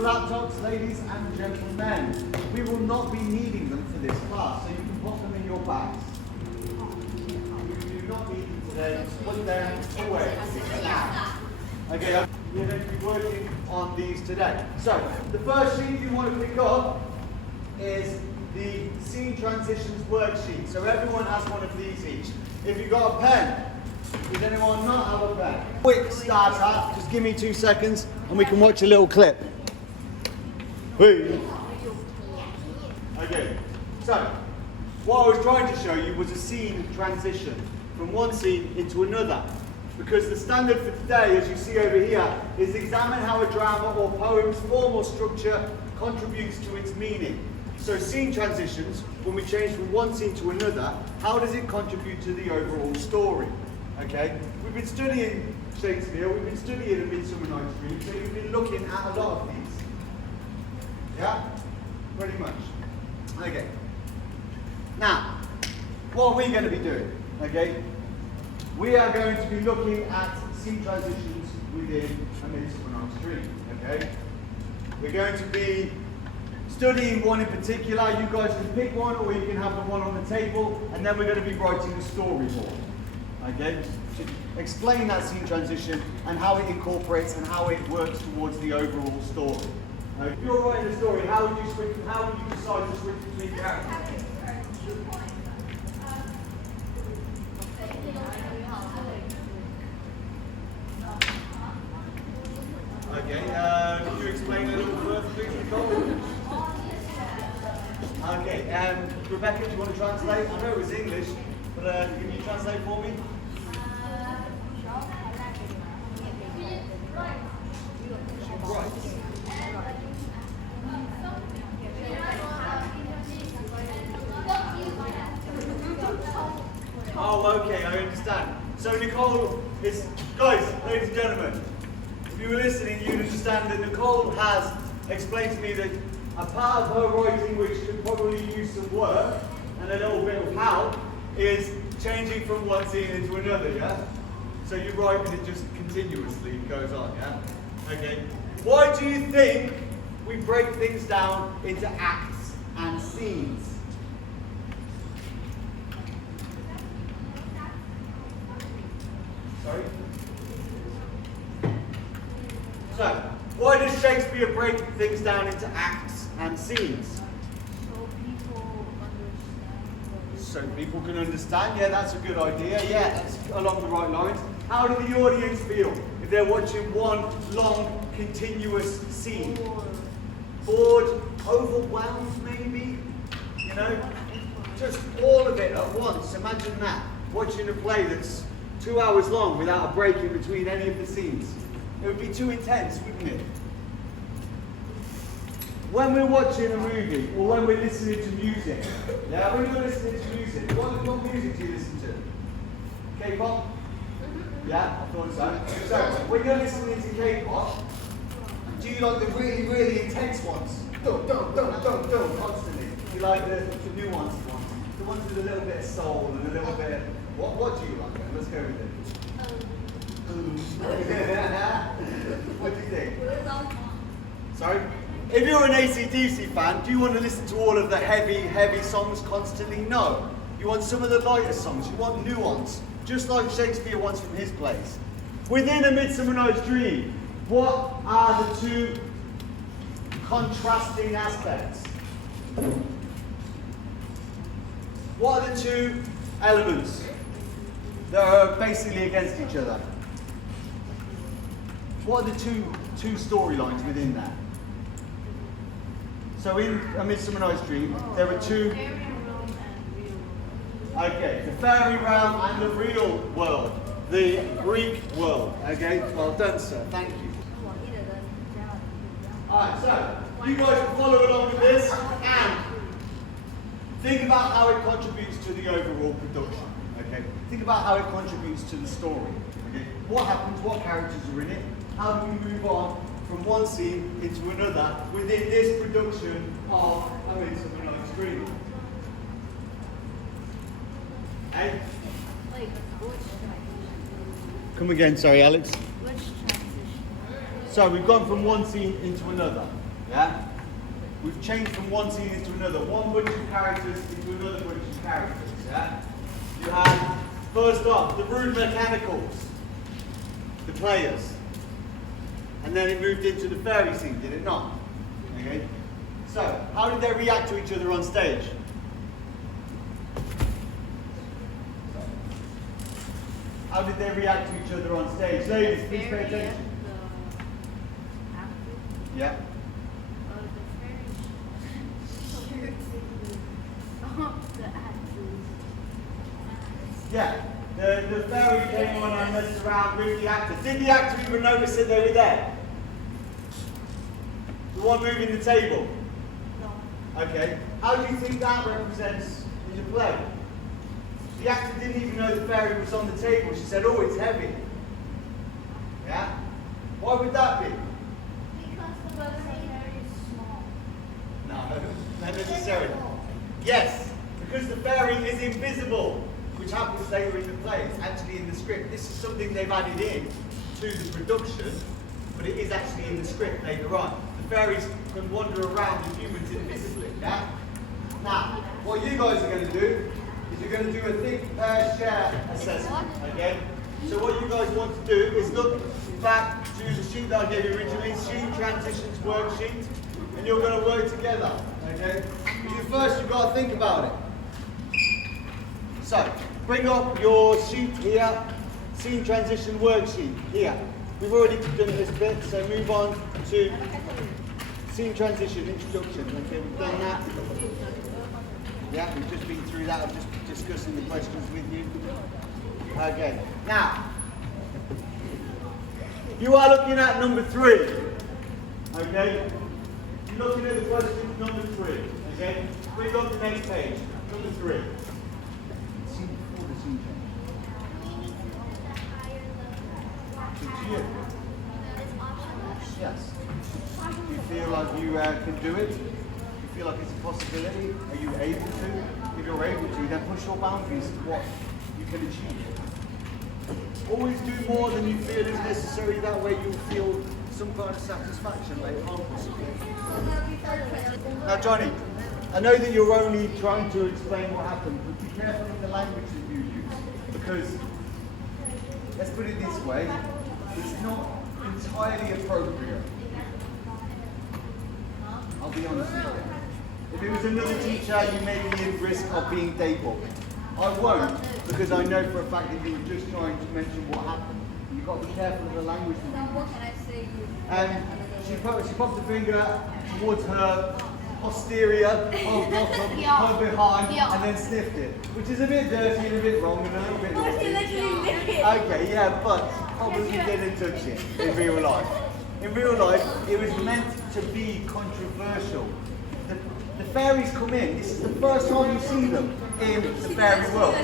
Laptops, ladies and gentlemen, we will not be needing them for this class, so you can pop them in your bags. You do not need them today, put them away now. Okay, we're going to be working on these today. So, the first sheet you want to pick up is the scene transitions worksheet. So everyone has one of these each. If you've got a pen, does anyone not have a pen? Quick starter, just give me 2 seconds and we can watch a little clip. Okay, so what I was trying to show you was a scene transition from one scene into another. Because the standard for today, as you see over here, is examine how a drama or poem's formal structure contributes to its meaning. So scene transitions, when we change from one scene to another, how does it contribute to the overall story? Okay, we've been studying Shakespeare, we've been studying A Midsummer Night's Dream, so you've been looking at a lot of these. Yeah? Pretty much. Okay. Now, what are we going to be doing? Okay? We are going to be looking at scene transitions within A Midsummer Night's Dream. Okay? We're going to be studying one in particular. You guys can pick one, or you can have the one on the table, and then we're going to be writing a storyboard. Okay? To explain that scene transition and how it incorporates and how it works towards the overall story. If you're writing a story, how would you decide to switch between characters? Okay, could you explain a little further, please, Nicole? Okay, Rebecca, do you want to translate? I know it was English, but can you translate for me? Right. Oh, okay, I understand. So Nicole is, guys, ladies and gentlemen, if you were listening, you'd understand that Nicole has explained to me that a part of her writing, which could probably use some work and a little bit of help, is changing from one scene into another, yeah? So you write and it just continuously goes on, yeah? Okay. Why do you think we break things down into acts and scenes? Sorry? So, why does Shakespeare break things down into acts and scenes? So people can understand. Yeah, that's a good idea. Yeah, that's along the right lines. How do the audience feel if they're watching one long, continuous scene? Bored, overwhelmed maybe? You know? Just all of it at once. Imagine that. Watching a play that's 2 hours long without a break in between any of the scenes. It would be too intense, wouldn't it? When we're watching a movie, or when we're listening to music, yeah, when you're listening to music, what music do you listen to? K-pop? Yeah, I thought so. So, when you're listening to K-pop, do you like the really, really intense ones? Constantly. Do you like the nuanced ones? The ones with a little bit of soul and a little bit of... What do you like then? Let's go with it. What do you think? Sorry? If you're an AC/DC fan, do you want to listen to all of the heavy songs constantly? No. You want some of the lighter songs. You want nuance. Just like Shakespeare wants from his plays. Within A Midsummer Night's Dream, what are the two contrasting aspects? What are the two elements that are basically against each other? What are the two storylines within that? So in A Midsummer Night's Dream, there are two... Okay, the fairy realm and the real world. The Greek world. Okay, well done, sir. Thank you. Alright, so you guys can follow along with this and think about how it contributes to the overall production. Okay, think about how it contributes to the story. Okay, what happens? What characters are in it? How do we move on from one scene into another within this production of A Midsummer Night's Dream? Hey? Come again, sorry, Alex. So we've gone from one scene into another. Yeah? We've changed from one scene into another. One bunch of characters into another bunch of characters. Yeah? You had, first off, the rude mechanicals, the players. And then it moved into the fairy scene, did it not? Okay? So, how did they react to each other on stage? How did they react to each other on stage? Ladies, please pay attention. Yeah. Yeah. The fairy came on and messed around with the actor. Did the actor even notice that they were there? The one moving the table? No. Okay. How do you think that represents in the play? The actor didn't even know the fairy was on the table. She said, oh, it's heavy. Yeah? Why would that be? Because the fairy is small. No, not necessarily. Yes, because the fairy is invisible, which happens later in the play. It's actually in the script. This is something they've added in to the production, but it is actually in the script later on. The fairies can wander around the humans invisibly. Yeah? Now, what you guys are going to do is you're going to do a think, pair, share assessment. Okay? So what you guys want to do is look back to the sheet that I gave you originally, sheet transitions worksheet, and you're going to work together. Okay? First, you've got to think about it. So, bring up your sheet here, scene transition worksheet here. We've already done this bit, so move on to scene transition introduction. Okay, we've done that. Yeah, we've just been through that. I'm just discussing the questions with you. Okay, now, you are looking at number 3. Okay, you're looking at the question number 3. Okay, bring up the next page. Number 3. Yes. Do you feel like you can do it? Do you feel like it's a possibility? Are you able to? If you're able to, then push your boundaries to what you can achieve. Always do more than you feel is necessary. That way you'll feel some kind of satisfaction later on, possibly. Now, Johnny, I know that you're only trying to explain what happened, but be careful of the language that you use. Because, let's put it this way, it's not entirely appropriate. I'll be honest with you. If it was another teacher, you may be in risk of being daybooked. I won't, because I know for a fact that you were just trying to mention what happened. You've got to be careful of the language that you use. She popped the finger towards her posterior, her bottom, her behind, and then sniffed it. Which is a bit dirty and a bit wrong and a little bit naughty. Okay, yeah, but probably didn't touch it in real life. In real life, it was meant to be controversial. The fairies come in. This is the first time you see them in the fairy world.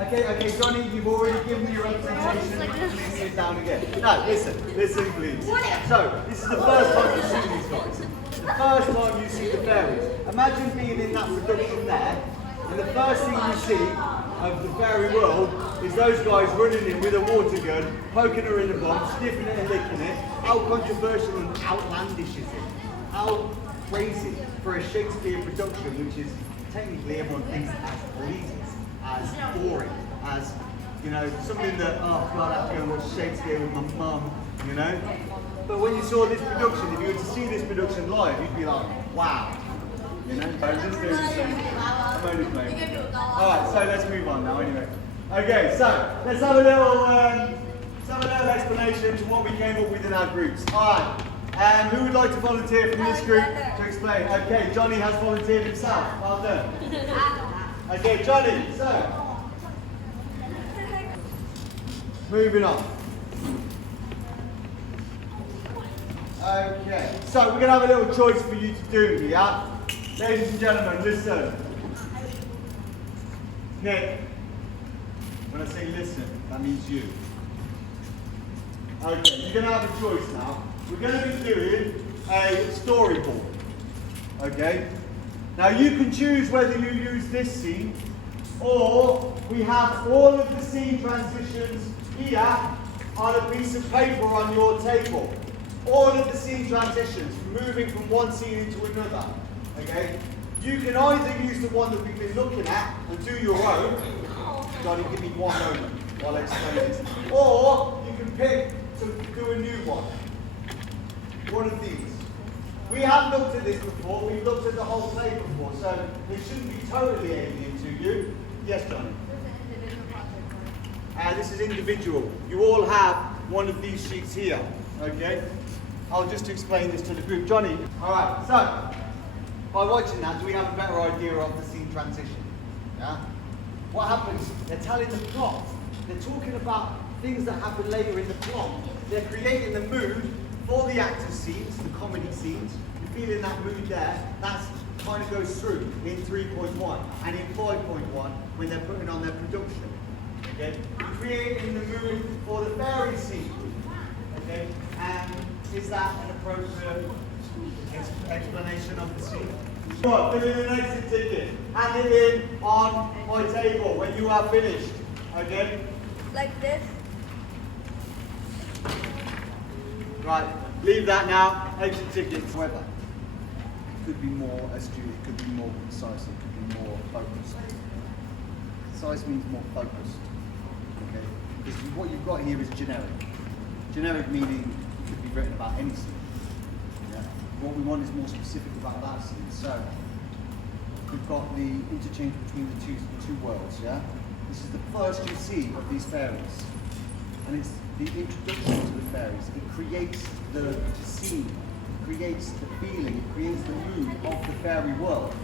Okay, Johnny, you've already given me your representation. Please sit down again. No, listen, please. So, this is the first time you see these guys. The first time you see the fairies. Imagine being in that production there, and the first thing you see of the fairy world is those guys running in with a water gun, poking her in the bum, sniffing it and licking it. How controversial and outlandish is it? How crazy for a Shakespeare production, which is technically everyone thinks as pleasing, as boring, as, you know, something that, oh God, I have to go and watch Shakespeare with my mum, you know? But when you saw this production, if you were to see this production live, you'd be like, wow. You know, so I'm just doing the same thing. I'm only playing. Alright, so let's move on now anyway. Okay, so let's have a little explanation to what we came up with in our groups. Alright, and who would like to volunteer from this group to explain? Okay, Johnny has volunteered himself. Well done. Okay, Johnny, so moving on. Okay, so we're going to have a little choice for you to do, yeah? Ladies and gentlemen, listen. Nick, when I say listen, that means you. Okay, you're going to have a choice now. We're going to be doing a storyboard. Okay? Now you can choose whether you use this scene, or we have all of the scene transitions here on a piece of paper on your table. all of the scene transitions, moving from one scene into another. Okay? You can either use the one that we've been looking at and do your own. Johnny, give me one moment while I explain this. Or you can pick to do a new one. One of these. We have looked at this before. We've looked at the whole play before, so it shouldn't be totally alien to you. Yes, Johnny? This is individual. You all have one of these sheets here. Okay? I'll just explain this to the group. Johnny, alright, so by watching that, do we have a better idea of the scene transition? Yeah? What happens? They're telling the plot. They're talking about things that happen later in the plot. They're creating the mood for the actor scenes, the comedy scenes. You're feeling that mood there. That kind of goes through in 3.1 and in 5.1 when they're putting on their production. Okay? You're creating the mood for the fairy scene. Okay? And is that an appropriate explanation of the scene? Sure, fill in an exit ticket. Hand it in on my table when you are finished. Okay? Like this? Right, leave that now. Exit tickets. However, it could be more astute, it could be more concise, it could be more focused. Concise means more focused. Okay? Because what you've got here is generic. Generic meaning it could be written about any scene. Yeah? What we want is more specific about that scene. So we've got the interchange between the two worlds, yeah? This is the first you see of these fairies. And it's the introduction to the fairies. It creates the scene, it creates the feeling, it creates the mood of the fairy world.